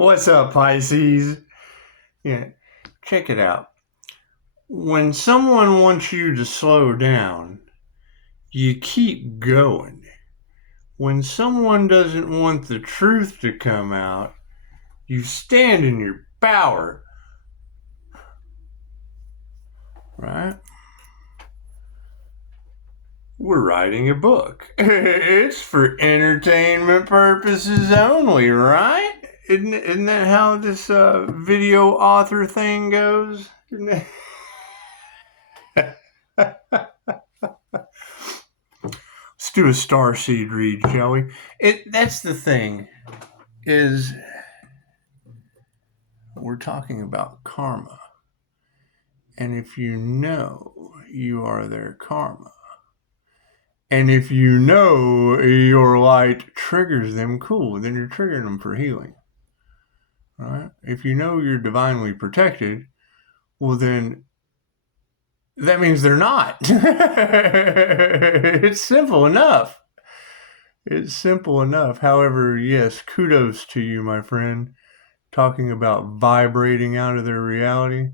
What's up, Pisces? Yeah, check it out. When someone wants you to slow down, you keep going. When someone doesn't want the truth to come out, you stand in your power. Right? We're writing a book. It's for entertainment purposes only, right? Isn't that how this video author thing goes? Let's do a starseed read, shall we? That's the thing, is we're talking about karma. And if you know you are their karma, and if you know your light triggers them, cool, then you're triggering them for healing. Right? If you know you're divinely protected, well then that means they're not. It's simple enough. It's simple enough. However, yes, kudos to you, my friend, talking about vibrating out of their reality.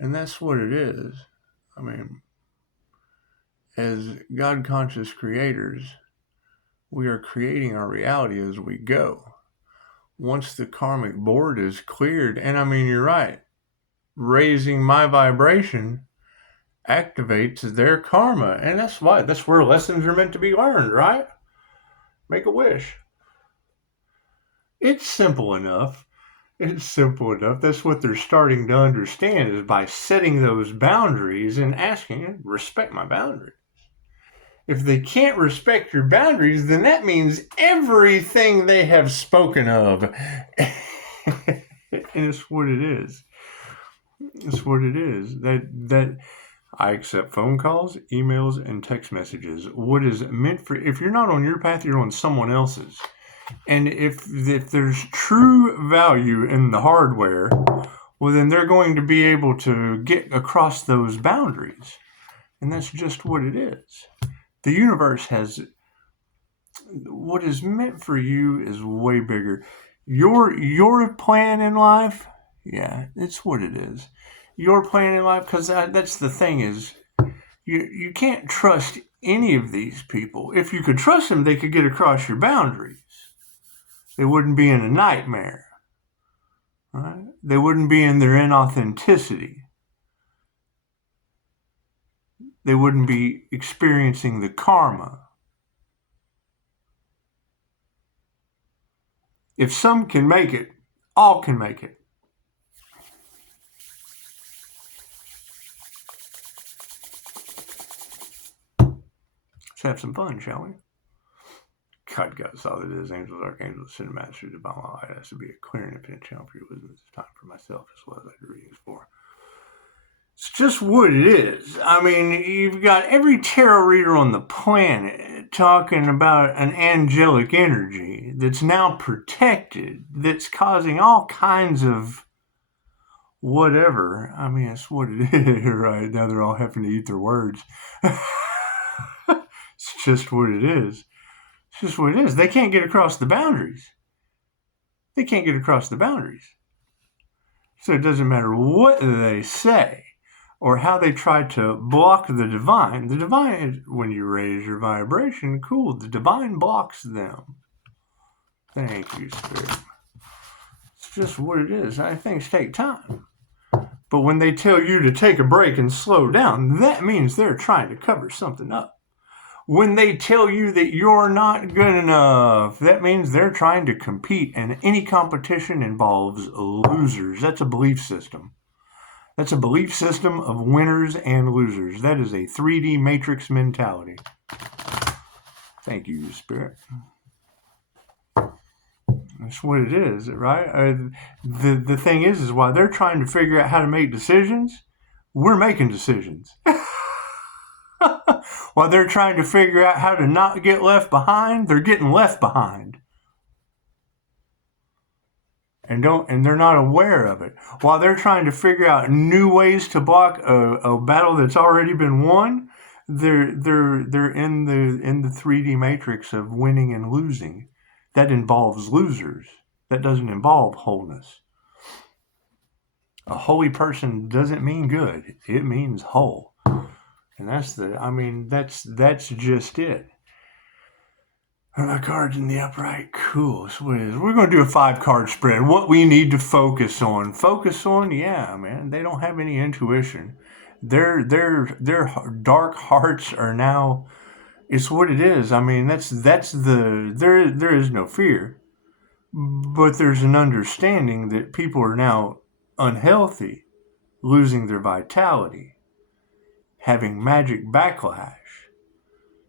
And that's what it is. I mean, as God-conscious creators, we are creating our reality as we go. Once the karmic board is cleared, and I mean, you're right, raising my vibration activates their karma. And that's where lessons are meant to be learned, right? Make a wish. It's simple enough. It's simple enough. That's what they're starting to understand, is by setting those boundaries and asking, respect my boundaries. If they can't respect your boundaries, then that means everything they have spoken of. And it's what it is. It's what it is. That I accept phone calls, emails, and text messages. What is meant for, if you're not on your path, you're on someone else's. And if there's true value in the hardware, well, then they're going to be able to get across those boundaries. And that's just what it is. The universe has, what is meant for you is way bigger. Your plan in life, yeah, it's what it is. Your plan in life, because that's the thing, is you can't trust any of these people. If you could trust them, they could get across your boundaries. They wouldn't be in a nightmare. Right? They wouldn't be in their inauthenticity. They wouldn't be experiencing the karma. If some can make it, all can make it. Let's have some fun, shall we? God, all it is. Angels, archangels, cinemasters, divine light. It has to be a clear and infinite channel for your wisdom. It's time for myself as well as I do readings for. It's just what it is. I mean, you've got every tarot reader on the planet talking about an angelic energy that's now protected, that's causing all kinds of whatever. I mean, it's what it is, right? Now they're all having to eat their words. It's just what it is. It's just what it is. They can't get across the boundaries. They can't get across the boundaries. So it doesn't matter what they say or how they try to block the divine. The divine, when you raise your vibration, cool, the divine blocks them. Thank you, Spirit. It's just what it is. Things take time. But when they tell you to take a break and slow down, that means they're trying to cover something up. When they tell you that you're not good enough, that means they're trying to compete, and any competition involves losers. That's a belief system. That's a belief system of winners and losers. That is a 3D matrix mentality. Thank you, Spirit. That's what it is, right? The thing is while they're trying to figure out how to make decisions, we're making decisions. While they're trying to figure out how to not get left behind, they're getting left behind. And they're not aware of it. While they're trying to figure out new ways to block a battle that's already been won, they're in the 3D matrix of winning and losing. That involves losers. That doesn't involve wholeness. A holy person doesn't mean good. It means whole. And that's just it. Are my cards in the upright? Cool. So what is? We're going to do a 5-card spread. What we need to focus on. Yeah, man. They don't have any intuition. Their dark hearts are now. It's what it is. There is no fear, but there's an understanding that people are now unhealthy, losing their vitality, having magic backlash,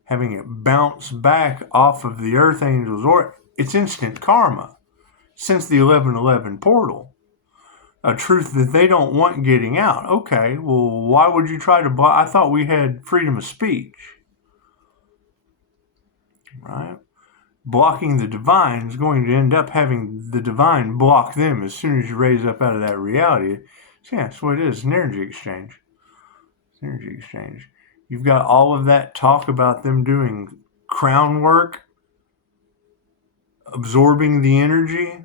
having it bounce back off of the Earth Angels, or it's instant karma since the 1111 portal. A truth that they don't want getting out. Okay, well, why would you try to block? I thought we had freedom of speech, right? Blocking the divine is going to end up having the divine block them as soon as you raise up out of that reality. So yeah, that's what it is. It's an energy exchange. You've got all of that talk about them doing crown work, absorbing the energy,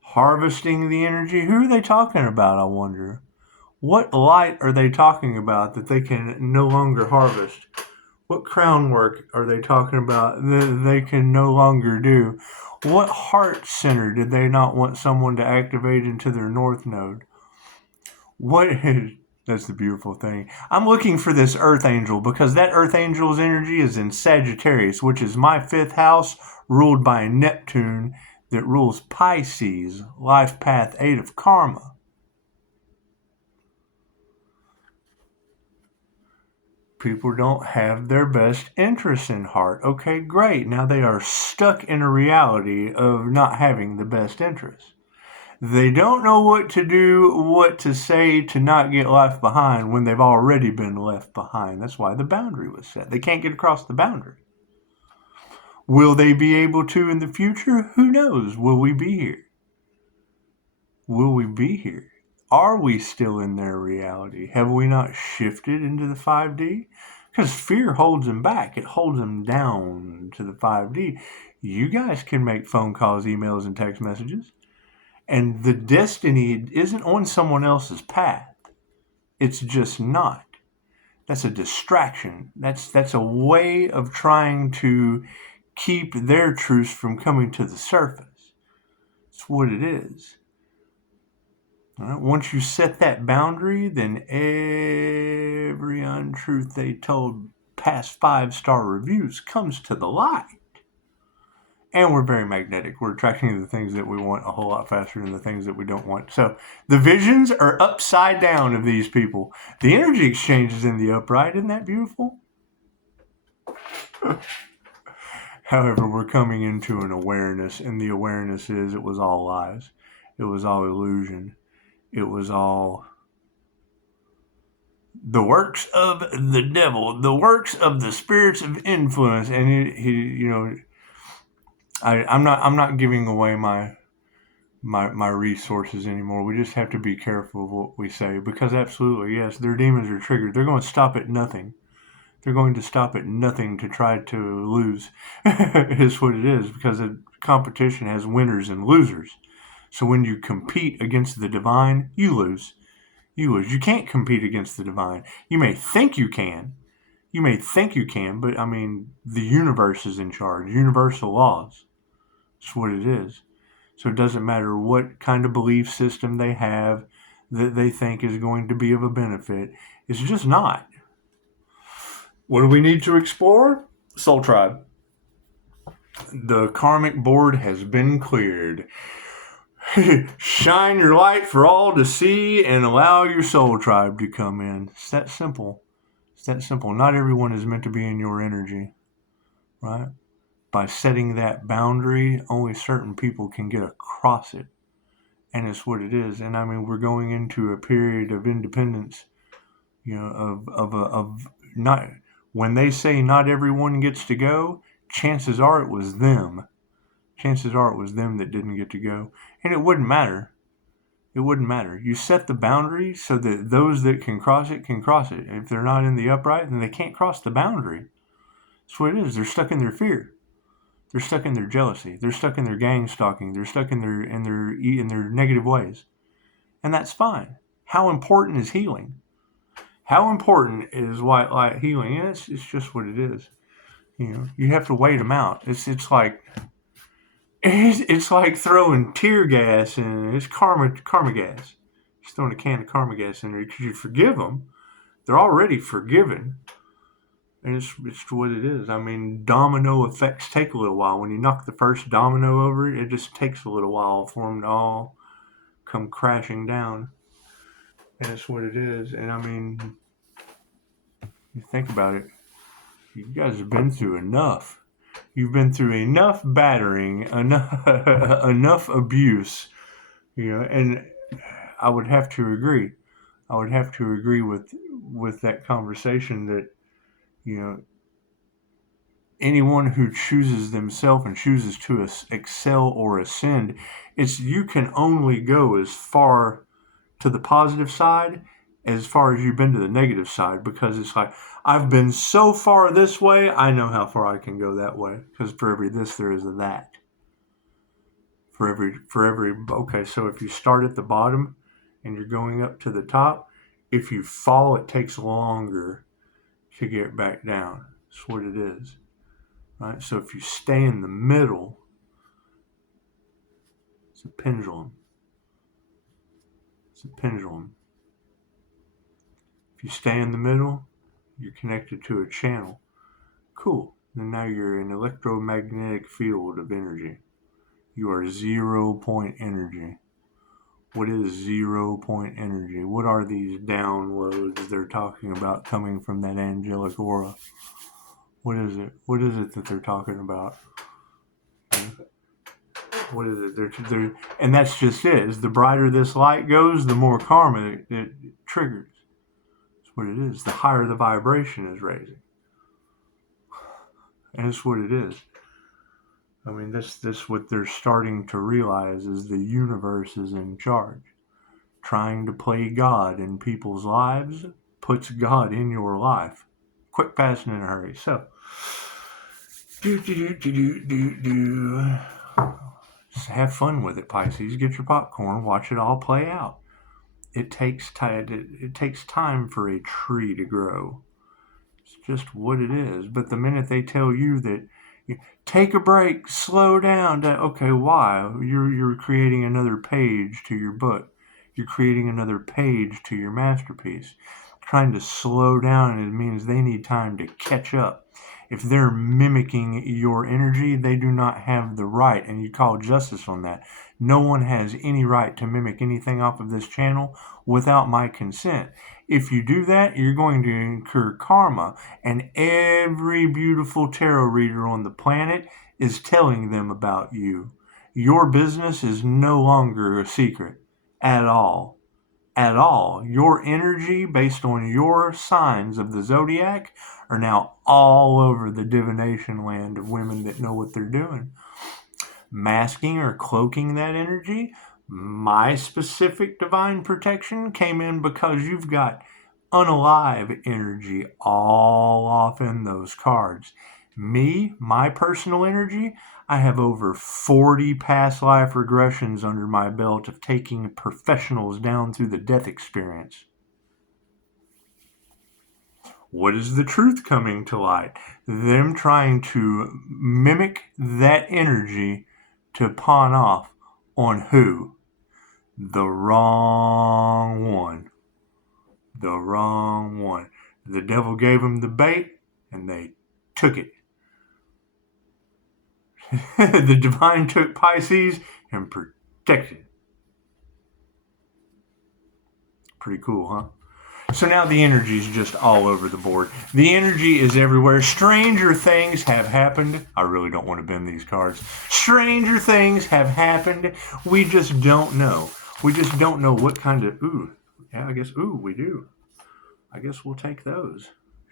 harvesting the energy. Who are they talking about, I wonder? What light are they talking about that they can no longer harvest? What crown work are they talking about that they can no longer do? What heart center did they not want someone to activate into their north node? That's the beautiful thing. I'm looking for this Earth Angel because that Earth Angel's energy is in Sagittarius, which is my 5th house, ruled by Neptune, that rules Pisces, life path 8 of karma. People don't have their best interests in heart. Okay, great. Now they are stuck in a reality of not having the best interests. They don't know what to do, what to say to not get left behind when they've already been left behind. That's why the boundary was set. They can't get across the boundary. Will they be able to in the future? Who knows? Will we be here? Are we still in their reality? Have we not shifted into the 5D? Because fear holds them back. It holds them down to the 5D. You guys can make phone calls, emails, and text messages. And the destiny isn't on someone else's path. It's just not. That's a distraction. That's a way of trying to keep their truths from coming to the surface. That's what it is. Right? Once you set that boundary, then every untruth they told past 5-star reviews comes to the light. And we're very magnetic. We're attracting the things that we want a whole lot faster than the things that we don't want. So the visions are upside down of these people. The energy exchange is in the upright. Isn't that beautiful? However, we're coming into an awareness, and the awareness is it was all lies. It was all illusion. It was all the works of the devil, the works of the spirits of influence. And I'm not giving away my resources anymore. We just have to be careful of what we say, because absolutely, yes, their demons are triggered. They're going to stop at nothing. They're going to stop at nothing to try to lose. It's what it is, because a competition has winners and losers. So when you compete against the divine, you lose. You can't compete against the divine. You may think you can. But the universe is in charge. Universal laws. That's what it is. So it doesn't matter what kind of belief system they have that they think is going to be of a benefit. It's just not. What do we need to explore? Soul Tribe. The karmic board has been cleared. Shine your light for all to see and allow your soul tribe to come in. It's that simple. Not everyone is meant to be in your energy, right? By setting that boundary, only certain people can get across it. And it's what it is. And we're going into a period of independence, of not, when they say not everyone gets to go, chances are it was them. Chances are it was them that didn't get to go. And it wouldn't matter. You set the boundary so that those that can cross it can cross it. If they're not in the upright, then they can't cross the boundary. That's what it is. They're stuck in their fear. They're stuck in their jealousy. They're stuck in their gang stalking. They're stuck in their negative ways. And that's fine. How important is healing? How important is white light healing? And it's just what it is. You have to wait them out. It's like throwing tear gas and it's karma gas. Just throwing a can of karma gas in there because you forgive them. They're already forgiven. And it's what it is. I mean, domino effects take a little while. When you knock the first domino over, it just takes a little while for them to all come crashing down. And it's what it is. And I mean, you think about it. You guys have been through enough. You've been through enough battering, enough abuse, and I would have to agree. I would have to agree with that conversation that, anyone who chooses themselves and chooses to excel or ascend, you can only go as far to the positive side as far as you've been to the negative side, because it's like, I've been so far this way, I know how far I can go that way, because for every this there is a that. For every okay, so if you start at the bottom and you're going up to the top, if you fall, it takes longer to get back down. That's what it is. Right? So if you stay in the middle, it's a pendulum. It's a pendulum. If you stay in the middle, you're connected to a channel. Cool. Then now you're in an electromagnetic field of energy. You are 0 point energy. What is 0 point energy? What are these downloads they're talking about coming from that angelic aura? What is it? What is it that they're talking about? What is it? They're and that's just it. Is the brighter this light goes, the more karma it triggers. That's what it is. The higher the vibration is raising. And it's what it is. I mean, this what they're starting to realize is the universe is in charge. Trying to play God in people's lives puts God in your life. Quick, fast, and in a hurry. So, just have fun with it, Pisces. Get your popcorn. Watch it all play out. It takes time for a tree to grow. It's just what it is. But the minute they tell you that, take a break, slow down. Okay, why? You're creating another page to your book. You're creating another page to your masterpiece. Trying to slow down, it means they need time to catch up. If they're mimicking your energy, they do not have the right, and you call justice on that. No one has any right to mimic anything off of this channel without my consent. If you do that, you're going to incur karma, and every beautiful tarot reader on the planet is telling them about you. Your business is no longer a secret at all. At all. Your energy, based on your signs of the zodiac, are now all over the divination land of women that know what they're doing. Masking or cloaking that energy, my specific divine protection came in because you've got unalive energy all off in those cards. Me, my personal energy, I have over 40 past life regressions under my belt of taking professionals down through the death experience. What is the truth coming to light? Them trying to mimic that energy to pawn off on who? The wrong one. The wrong one. The devil gave them the bait and they took it. The divine took Pisces and protected it. Pretty cool, huh? So now the energy is just all over the board. The energy is everywhere. Stranger things have happened. I really don't want to bend these cards. Stranger things have happened. We just don't know. We just don't know what kind of... we do. I guess we'll take those.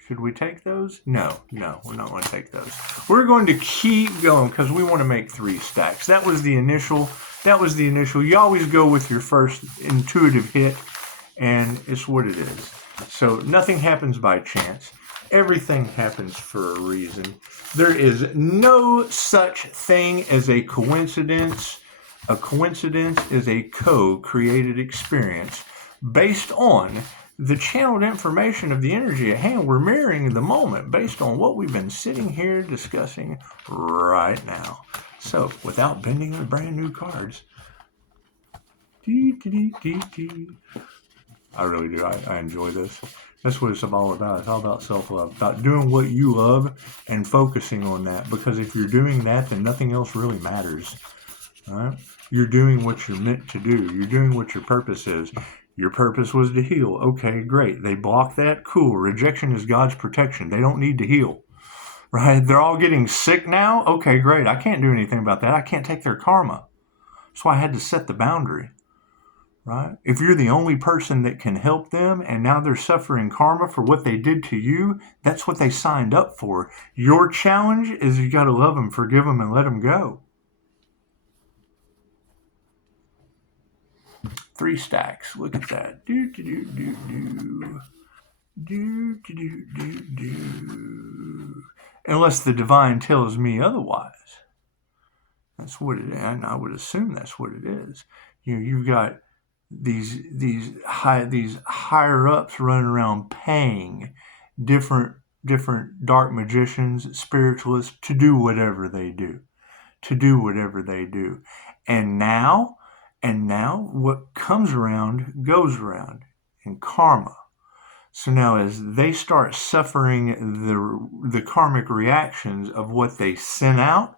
Should we take those? No, we're not going to take those. We're going to keep going because we want to make 3 stacks. That was the initial. You always go with your first intuitive hit, and it's what it is. So nothing happens by chance. Everything happens for a reason. There is no such thing as a coincidence. A coincidence is a co-created experience based on the channeled information of the energy at hand. We're mirroring the moment based on what we've been sitting here discussing right now. So, without bending the brand new cards, I really do. I enjoy this. That's what it's all about. It's all about self-love, about doing what you love and focusing on that. Because if you're doing that, then nothing else really matters. All right? You're doing what you're meant to do. You're doing what your purpose is. Your purpose was to heal. Okay, great. They block that. Cool. Rejection is God's protection. They don't need to heal. Right? They're all getting sick now. Okay, great. I can't do anything about that. I can't take their karma. That's why I had to set the boundary. Right? If you're the only person that can help them and now they're suffering karma for what they did to you, that's what they signed up for. Your challenge is you got to love them, forgive them, and let them go. 3 stacks. Look at that. Unless the divine tells me otherwise. That's what it is. And I would assume that's what it is. You've got these higher ups running around paying different dark magicians, spiritualists to do whatever they do. And now what comes around goes around in karma. So now as they start suffering the karmic reactions of what they sent out,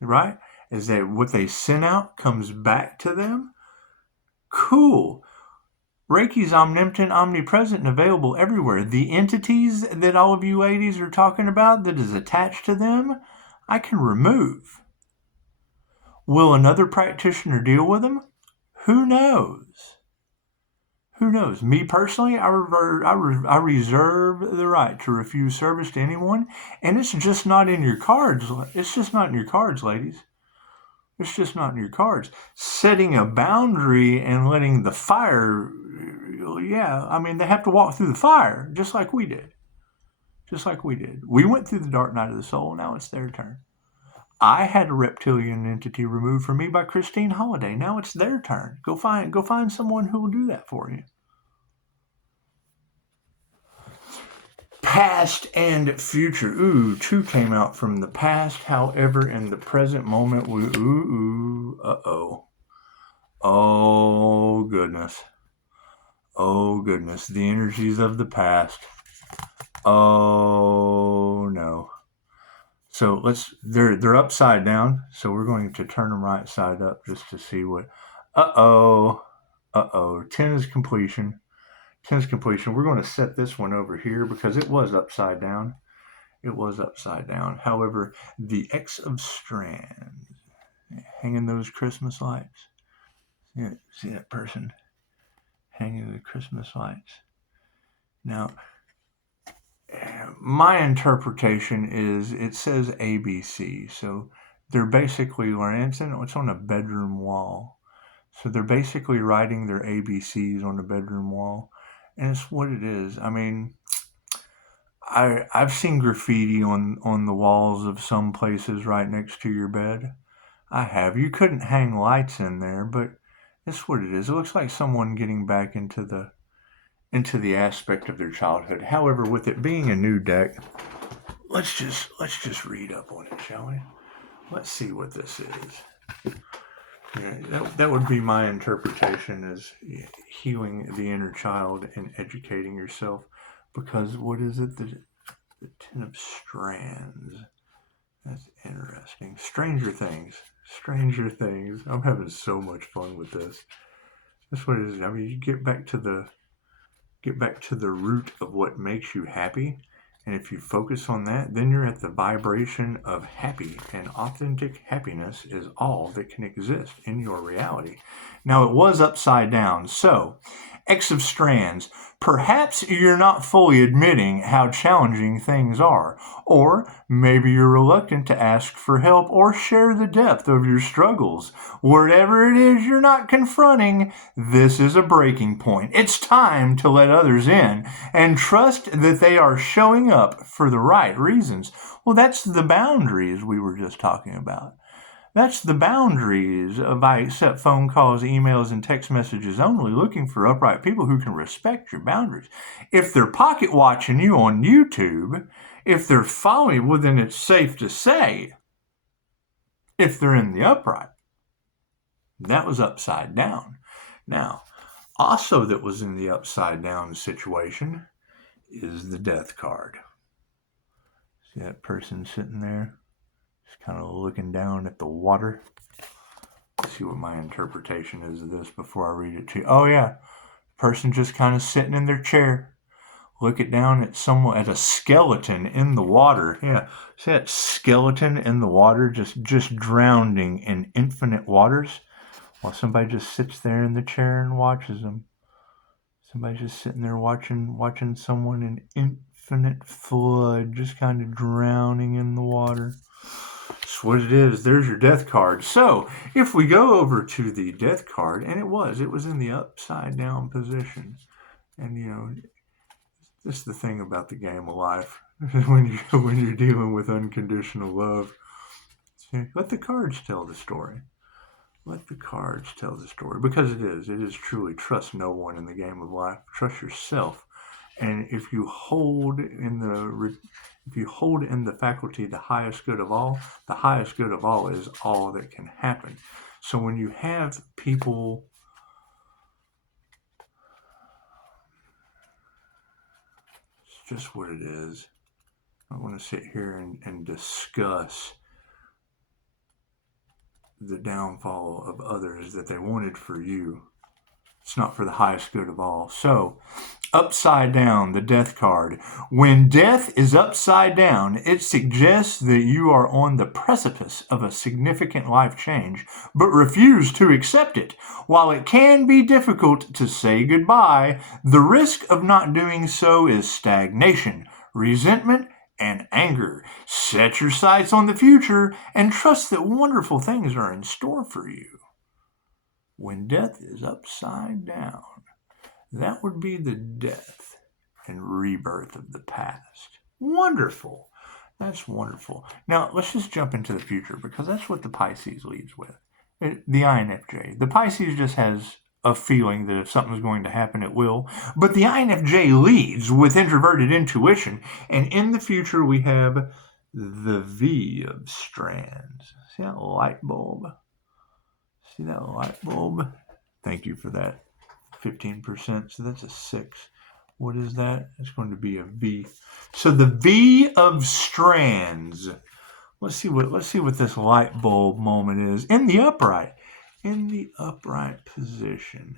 right? Is that what they sent out comes back to them? Cool. Reiki's omnipotent, omnipresent, and available everywhere. The entities that all of you ladies are talking about that is attached to them, I can remove. Will another practitioner deal with them? Who knows? Who knows? Me personally, I reserve the right to refuse service to anyone, and it's just not in your cards. It's just not in your cards, ladies. It's just not in your cards. Setting a boundary and letting the fire, they have to walk through the fire, just like we did. We went through the dark night of the soul, now it's their turn. I had a reptilian entity removed from me by Christine Holiday. Now it's their turn. Go find someone who will do that for you. Past and future. 2 came out from the past. However, in the present moment, Oh, goodness. The energies of the past. Oh, no. So they're upside down. So we're going to turn them right side up just to see what. 10 is completion. 10 is completion. We're going to set this one over here because it was upside down. However, the X of strands, hanging those Christmas lights. See that person hanging the Christmas lights. Now, my interpretation is it says ABC. So they're basically, it's on a bedroom wall. So they're basically writing their ABCs on the bedroom wall. And it's what it is. I mean, I've seen graffiti on the walls of some places right next to your bed. I have. You couldn't hang lights in there, but it's what it is. It looks like someone getting back into the aspect of their childhood. However, with it being a new deck, let's just read up on it, shall we? Let's see what this is. That would be my interpretation, as healing the inner child and educating yourself. Because what is it? The 10 of strands. That's interesting. Stranger things. I'm having so much fun with this. That's what it is. I mean, you get back to the root of what makes you happy. And if you focus on that, then you're at the vibration of happy, and authentic happiness is all that can exist in your reality. Now, it was upside down, so X of strands. Perhaps you're not fully admitting how challenging things are, or maybe you're reluctant to ask for help or share the depth of your struggles. Whatever it is you're not confronting, this is a breaking point. It's time to let others in and trust that they are showing up for the right reasons. Well, that's the boundaries we were just talking about. That's the boundaries of I accept phone calls, emails, and text messages only, looking for upright people who can respect your boundaries. If they're pocket watching you on YouTube, if they're following you, well, then it's safe to say, if they're in the upright, that was upside down. Now, also that was in the upside down situation is the death card. See that person sitting there? Just kind of looking down at the water. Let's see what my interpretation is of this before I read it to you. Oh yeah, person just kind of sitting in their chair, looking down at someone, at a skeleton in the water. Yeah, see that skeleton in the water, just drowning in infinite waters, while somebody just sits there in the chair and watches them. Somebody's just sitting there watching someone in infinite flood, just kind of drowning in the water. That's what it is. There's your death card. So if we go over to the death card, and it was in the upside down position. And you know, that's the thing about the game of life. when you're dealing with unconditional love, let the cards tell the story. Let the cards tell the story, because it is truly trust no one in the game of life. Trust yourself. And if you hold in the faculty the highest good of all, the highest good of all is all that can happen. So when you have people it's just what it is. I want to sit here and discuss the downfall of others that they wanted for you. It's not for the highest good of all. So, upside down, the death card. When death is upside down, it suggests that you are on the precipice of a significant life change, but refuse to accept it. While it can be difficult to say goodbye, the risk of not doing so is stagnation, resentment, and anger. Set your sights on the future and trust that wonderful things are in store for you. When death is upside down, that would be the death and rebirth of the past. Wonderful. That's wonderful. Now, let's just jump into the future, because that's what the Pisces leads with. The INFJ. The Pisces just has a feeling that if something's going to happen, it will. But the INFJ leads with introverted intuition. And in the future, we have the V of strands. See that light bulb? See that light bulb? Thank you for that. 15%. So that's a 6. What is that? It's going to be a V. So the V of strands. Let's see what this light bulb moment is in the upright. In the upright position.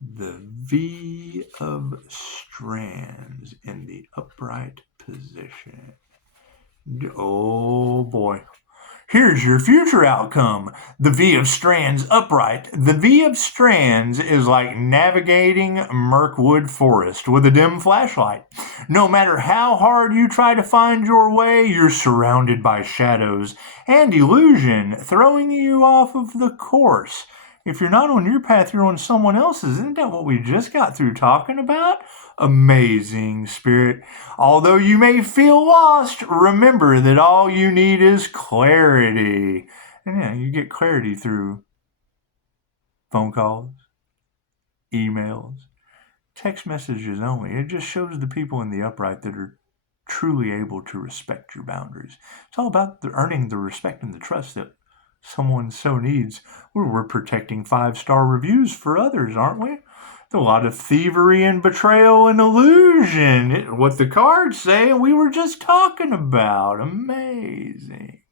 The V of strands in the upright position. Oh boy. Here's your future outcome. The V of strands upright. The V of strands is like navigating Mirkwood Forest with a dim flashlight. No matter how hard you try to find your way, you're surrounded by shadows and illusion, throwing you off of the course. If you're not on your path, you're on someone else's. Isn't that what we just got through talking about? Amazing, Spirit. Although you may feel lost, remember that all you need is clarity. And yeah, you get clarity through phone calls, emails, text messages only. It just shows the people in the upright that are truly able to respect your boundaries. It's all about earning the respect and the trust that someone so needs. We're protecting 5-star reviews for others, aren't we? A lot of thievery and betrayal and illusion. What the cards say, we were just talking about. Amazing.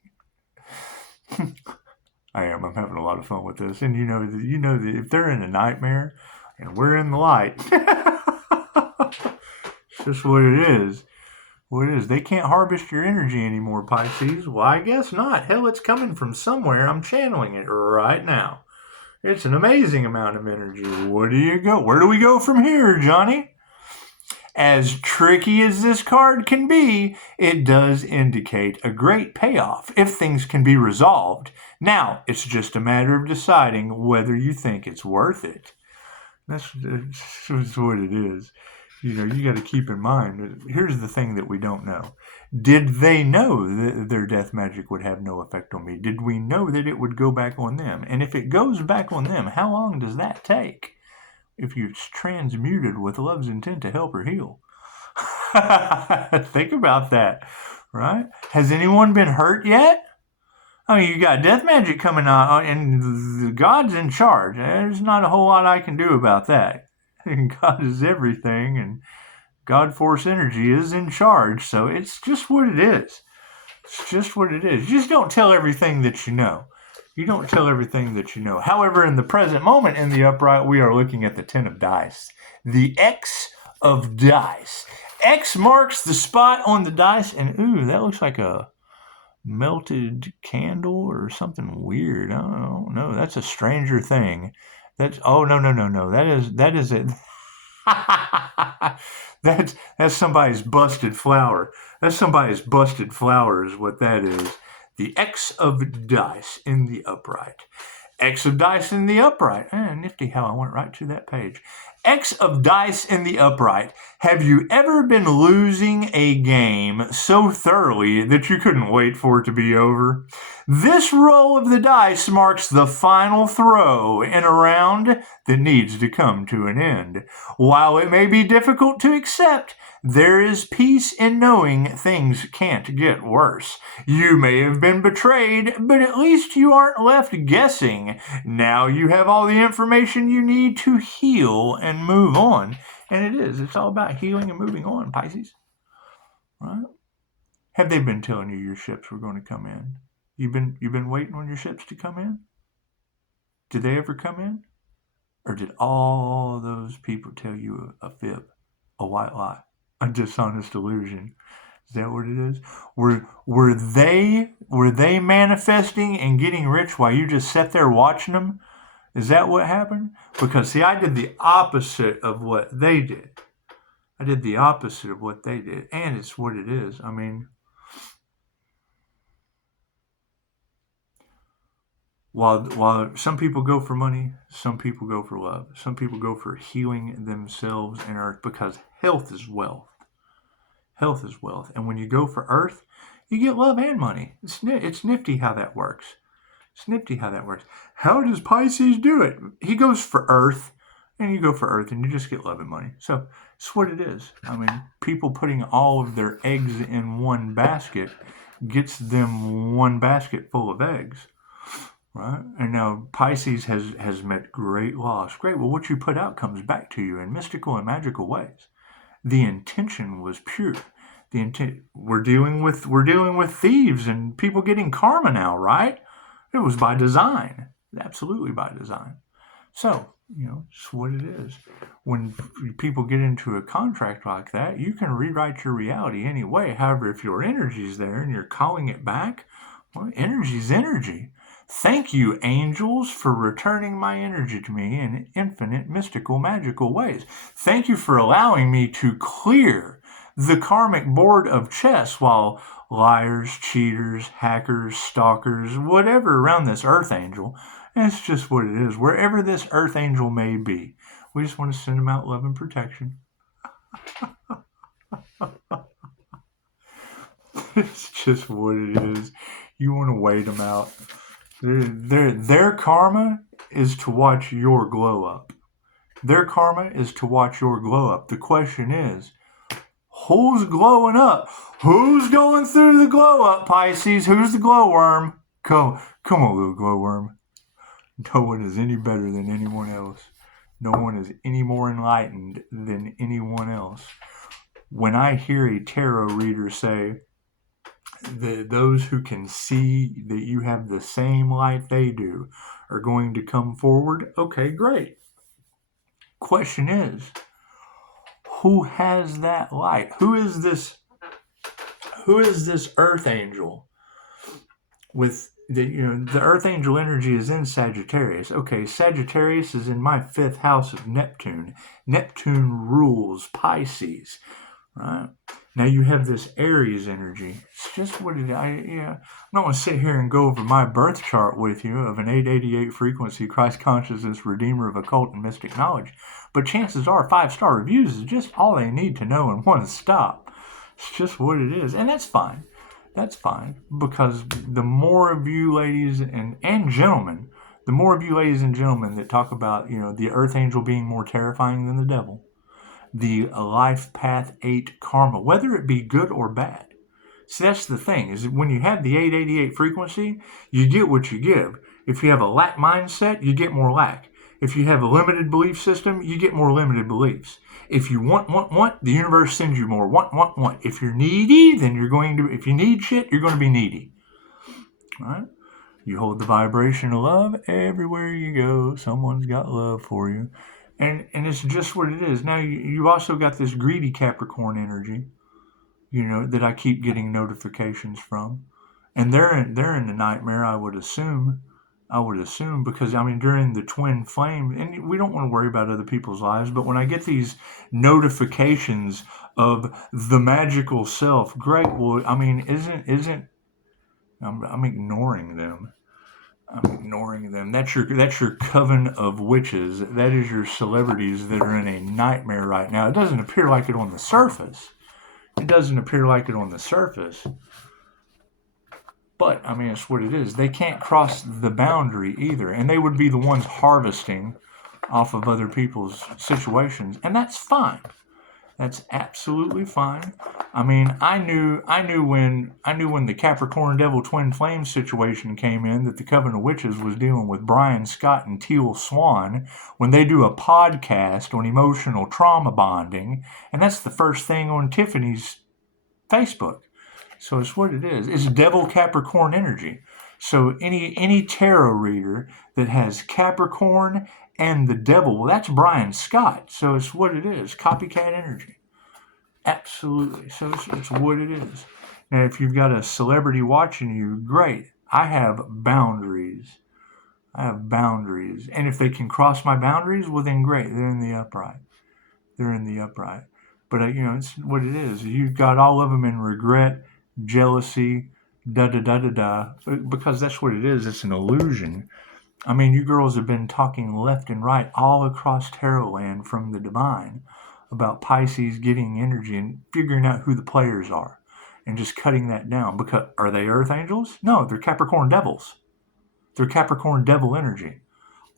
I'm having a lot of fun with this. And you know that if they're in a nightmare and we're in the light, it's just what it is. What it is. They can't harvest your energy anymore, Pisces. Well, I guess not. Hell, it's coming from somewhere. I'm channeling it right now. It's an amazing amount of energy. Where do we go from here, Johnny? As tricky as this card can be, it does indicate a great payoff if things can be resolved. Now, it's just a matter of deciding whether you think it's worth it. That's what it is. You got to keep in mind, here's the thing that we don't know. Did they know that their death magic would have no effect on me? Did we know that it would go back on them? And if it goes back on them, how long does that take if it's transmuted with love's intent to help or heal? Think about that, right? Has anyone been hurt yet? I mean, you got death magic coming out, and God's in charge. There's not a whole lot I can do about that. God is everything, and God Force Energy is in charge, so it's just what it is. It's just what it is. You just don't tell everything that you know. You don't tell everything that you know. However, in the present moment in the upright, we are looking at the 10 of dice. The X of dice. X marks the spot on the dice, and ooh, that looks like a melted candle or something weird. I don't know. That's a Stranger Thing. No. That is it. That's somebody's busted flower. That's somebody's busted flower is what that is. The X of dice in the upright. X of dice in the upright. Nifty how I went right to that page. X of dice in the upright. Have you ever been losing a game so thoroughly that you couldn't wait for it to be over? This roll of the dice marks the final throw in a round that needs to come to an end. While it may be difficult to accept, there is peace in knowing things can't get worse. You may have been betrayed, but at least you aren't left guessing. Now you have all the information you need to heal and move on. And it is. It's all about healing and moving on, Pisces. Right? Have they been telling you your ships were going to come in? You've been waiting on your ships to come in? Did they ever come in? Or did all those people tell you a fib, a white lie, a dishonest illusion? Is that what it is? Were they manifesting and getting rich while you just sat there watching them? Is that what happened? Because see, I did the opposite of what they did. I did the opposite of what they did, and it's what it is. I mean, while some people go for money, some people go for love. Some people go for healing themselves and earth because health is wealth. Health is wealth. And when you go for earth, you get love and money. It's nifty how that works. It's nifty how that works. How does Pisces do it? He goes for earth, and you go for earth, and you just get love and money. So it's what it is. I mean, people putting all of their eggs in one basket gets them one basket full of eggs. Right? And now Pisces has met great loss. Great. Well, what you put out comes back to you in mystical and magical ways. The intention was pure. The intent. We're dealing with thieves and people getting karma now, right? It was by design. Absolutely by design. So, it's what it is. When people get into a contract like that, you can rewrite your reality anyway. However, if your energy's there and you're calling it back, well, energy's energy. Thank you, angels, for returning my energy to me in infinite, mystical, magical ways. Thank you for allowing me to clear the karmic board of chess while liars, cheaters, hackers, stalkers, whatever around this earth angel. It's just what it is. Wherever this earth angel may be, we just want to send them out love and protection. It's just what it is. You want to wait them out. Their karma is to watch your glow up. Their karma is to watch your glow up. The question is, who's glowing up? Who's going through the glow up, Pisces? Who's the glowworm? Come on, little glowworm. No one is any better than anyone else. No one is any more enlightened than anyone else. When I hear a tarot reader say, those who can see that you have the same light they do are going to come forward, okay, great. Question is, who has that light? Who is this earth angel with the earth angel energy is in Sagittarius. Okay, Sagittarius is in my 5th house of Neptune. Neptune rules Pisces. right? Now you have this Aries energy. It's just what it. I'm not going to sit here and go over my birth chart with you of an 888 frequency, Christ consciousness, redeemer of occult and mystic knowledge. But chances are, 5-star reviews is just all they need to know and want to stop. It's just what it is, and that's fine. That's fine, because the more of you ladies and gentlemen, the more of you ladies and gentlemen that talk about the earth angel being more terrifying than the devil, the life path 8 karma, whether it be good or bad. See, that's the thing, is when you have the 888 frequency, you get what you give. If you have a lack mindset, you get more lack. If you have a limited belief system, you get more limited beliefs. If you want, the universe sends you more want. If you're needy, then if you need shit, you're going to be needy. All right? You hold the vibration of love everywhere you go. Someone's got love for you. And it's just what it is. Now, you also got this greedy Capricorn energy, that I keep getting notifications from. And they're in the nightmare, I would assume, because, during the twin flame, and we don't want to worry about other people's lives, but when I get these notifications of the magical self, great, well, isn't, I'm ignoring them. That's your coven of witches. That is your celebrities that are in a nightmare right now. It doesn't appear like it on the surface. But it's what it is. They can't cross the boundary either, and they would be the ones harvesting off of other people's situations, and that's fine. That's absolutely fine. I knew when the Capricorn Devil Twin Flame situation came in that the Coven of Witches was dealing with Brian Scott and Teal Swan when they do a podcast on emotional trauma bonding, and that's the first thing on Tiffany's Facebook. So it's what it is. It's Devil Capricorn energy. So any tarot reader that has Capricorn and the devil, well, that's Brian Scott. So it's what it is. Copycat energy. Absolutely. So it's what it is. Now, if you've got a celebrity watching you, great. I have boundaries. And if they can cross my boundaries, well, then great. They're in the upright. But, it's what it is. You've got all of them in regret, jealousy, da-da-da-da-da, because that's what it is. It's an illusion. You girls have been talking left and right all across tarot land from the divine about Pisces getting energy and figuring out who the players are and just cutting that down. Because are they earth angels? No, they're Capricorn devils. They're Capricorn devil energy.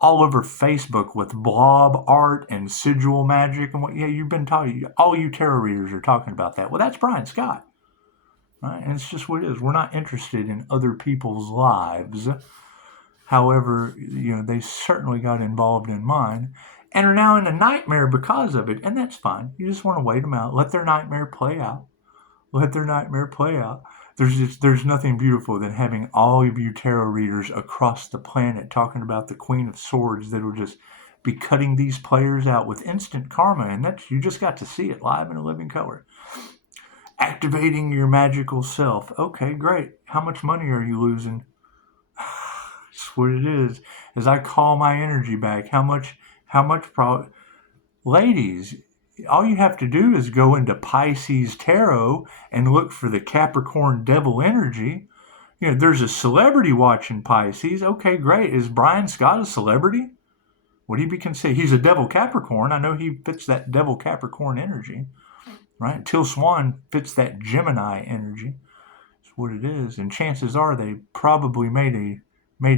All over Facebook with blob art and sigil magic and what. Yeah, you've been talking. All you tarot readers are talking about that. Well, that's Brian Scott. Right? And it's just what it is. We're not interested in other people's lives. However, they certainly got involved in mine and are now in a nightmare because of it. And that's fine. You just want to wait them out. Let their nightmare play out. There's nothing beautiful than having all of you tarot readers across the planet talking about the Queen of Swords that will just be cutting these players out with instant karma. And you just got to see it live in a living color. Activating your magical self. Okay, great. How much money are you losing? That's what it is. As I call my energy back, ladies, all you have to do is go into Pisces Tarot and look for the Capricorn Devil energy. There's a celebrity watching Pisces. Okay, great. Is Brian Scott a celebrity? Would he be considered? He's a Devil Capricorn. I know he fits that Devil Capricorn energy, right? Teal Swan fits that Gemini energy. That's what it is. And chances are they probably made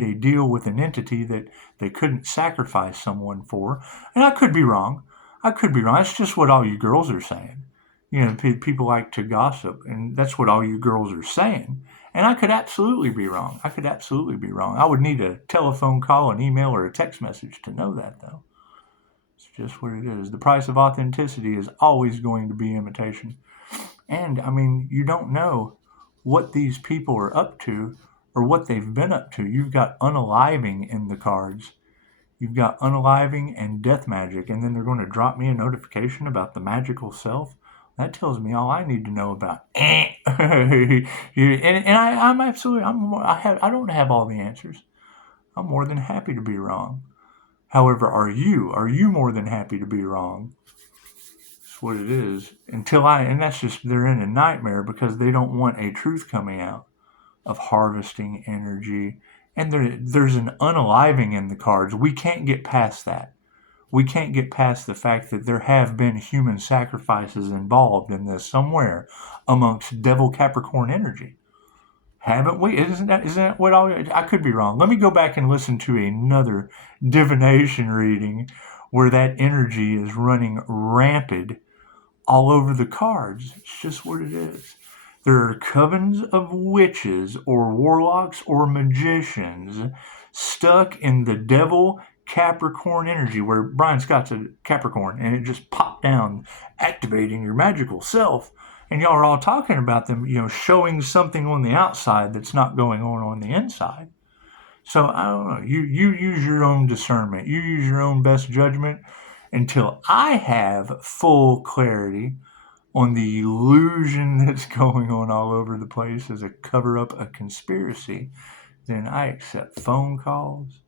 a deal with an entity that they couldn't sacrifice someone for. And I could be wrong. That's just what all you girls are saying. People like to gossip, and that's what all you girls are saying. And I could absolutely be wrong. I would need a telephone call, an email, or a text message to know that, though. It's just what it is. The price of authenticity is always going to be imitation. And, you don't know what these people are up to or what they've been up to. You've got unaliving in the cards. You've got unaliving and death magic, and then they're going to drop me a notification about the magical self. That tells me all I need to know about. I'm absolutely. I don't have all the answers. I'm more than happy to be wrong. However, are you? Are you more than happy to be wrong? That's what it is. And that's just, they're in a nightmare because they don't want a truth coming out of harvesting energy. And there's an unaliving in the cards. We can't get past that. We can't get past the fact that there have been human sacrifices involved in this somewhere amongst Devil Capricorn energy. Haven't we? Isn't that what I could be wrong. Let me go back and listen to another divination reading where that energy is running rampant all over the cards. It's just what it is. There are covens of witches or warlocks or magicians stuck in the Devil Capricorn energy, where Brian Scott's a Capricorn, and it just popped down, activating your magical self. And y'all are all talking about them, showing something on the outside that's not going on the inside. So I don't know. You use your own discernment. You use your own best judgment until I have full clarity on the illusion that's going on all over the place as a cover-up, a conspiracy. Then I accept phone calls,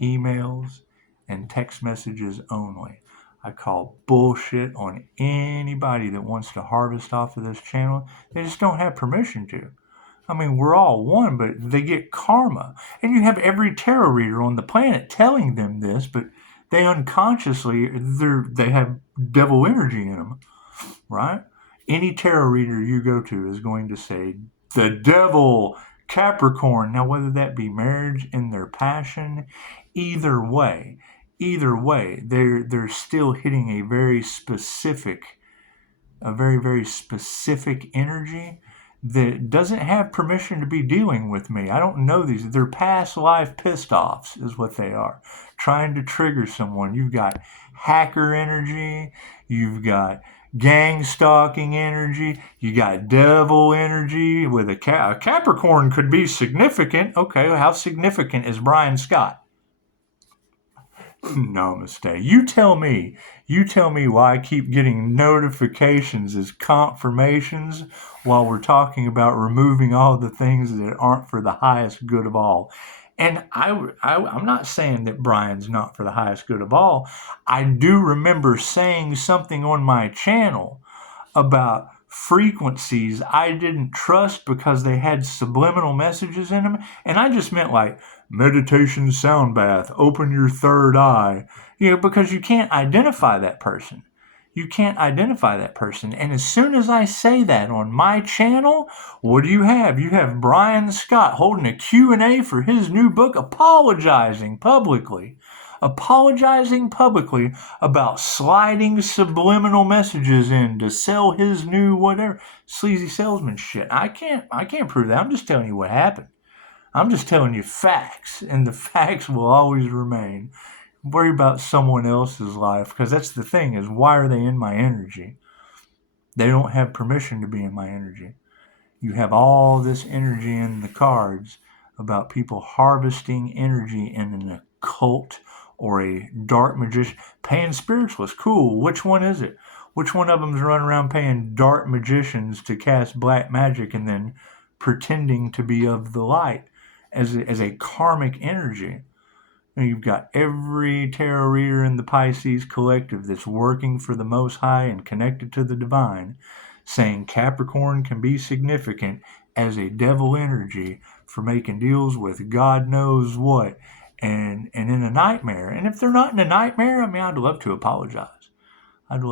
emails, and text messages only. I call bullshit on anybody that wants to harvest off of this channel. They just don't have permission to. I mean, we're all one, but they get karma. And you have every tarot reader on the planet telling them this, but they unconsciously, they have devil energy in them, right? Any tarot reader you go to is going to say, the devil, Capricorn. Now, whether that be marriage in their passion, either way, they're still hitting a very, very specific energy that doesn't have permission to be dealing with me. I don't know these. They're past life pissed offs is what they are. Trying to trigger someone. You've got hacker energy. You've got gang stalking energy. You got devil energy with a Capricorn could be significant. Okay, how significant is Brian Scott? Namaste. You tell me why I keep getting notifications as confirmations while we're talking about removing all the things that aren't for the highest good of all. And I'm not saying that Brian's not for the highest good of all. I do remember saying something on my channel about frequencies I didn't trust because they had subliminal messages in them. And I just meant like meditation sound bath, open your third eye, because you can't identify that person. You can't identify that person. And as soon as I say that on my channel, what do you have? You have Brian Scott holding a Q&A for his new book, apologizing publicly about sliding subliminal messages in to sell his new whatever sleazy salesman shit. I can't prove that. I'm just telling you what happened. I'm just telling you facts, and the facts will always remain. Worry about someone else's life, because that's the thing, is why are they in my energy? They don't have permission to be in my energy. You have all this energy in the cards about people harvesting energy in an occult or a dark magician. Paying spiritualists, cool. Which one is it? Which one of them is running around paying dark magicians to cast black magic and then pretending to be of the light as a karmic energy? You've got every tarot reader in the Pisces collective that's working for the Most High and connected to the divine, saying Capricorn can be significant as a devil energy for making deals with God knows what, and in a nightmare. And if they're not in a nightmare, I'd love to apologize. It's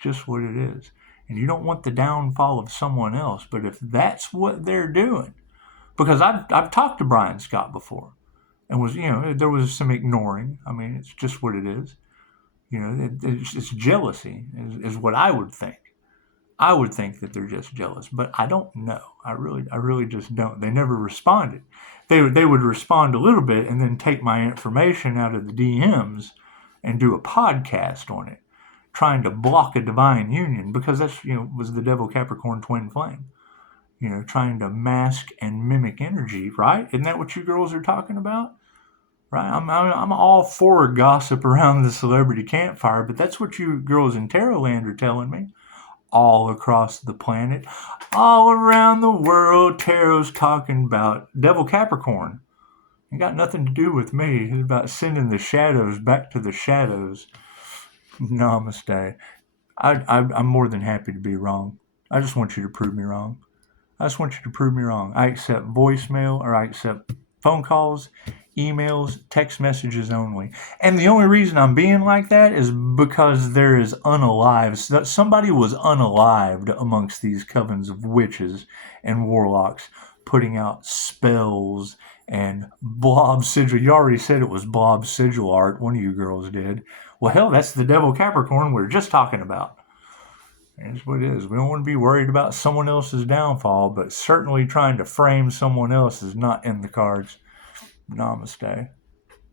just what it is. And you don't want the downfall of someone else, but if that's what they're doing, because I've talked to Brian Scott before, and there was some ignoring. It's just what it is. It's jealousy is what I would think. I would think that they're just jealous, but I don't know. I really just don't. They never responded. They would respond a little bit and then take my information out of the DMs and do a podcast on it, trying to block a divine union, because that's was the Devil Capricorn twin flame. Trying to mask and mimic energy, right? Isn't that what you girls are talking about? Right? I'm all for gossip around the celebrity campfire, but that's what you girls in Tarot Land are telling me. All across the planet, all around the world, Tarot's talking about Devil Capricorn. It got nothing to do with me. It's about sending the shadows back to the shadows. Namaste. I'm more than happy to be wrong. I just want you to prove me wrong. I just want you to prove me wrong. I accept voicemail, or I accept phone calls, emails, text messages only. And the only reason I'm being like that is because there is unalive. Somebody was unalived amongst these covens of witches and warlocks, putting out spells and blob sigil. You already said it was blob sigil art. One of you girls did. Well, hell, that's the devil Capricorn we were just talking about. That's what it is. We don't want to be worried about someone else's downfall, but certainly trying to frame someone else is not in the cards. Namaste.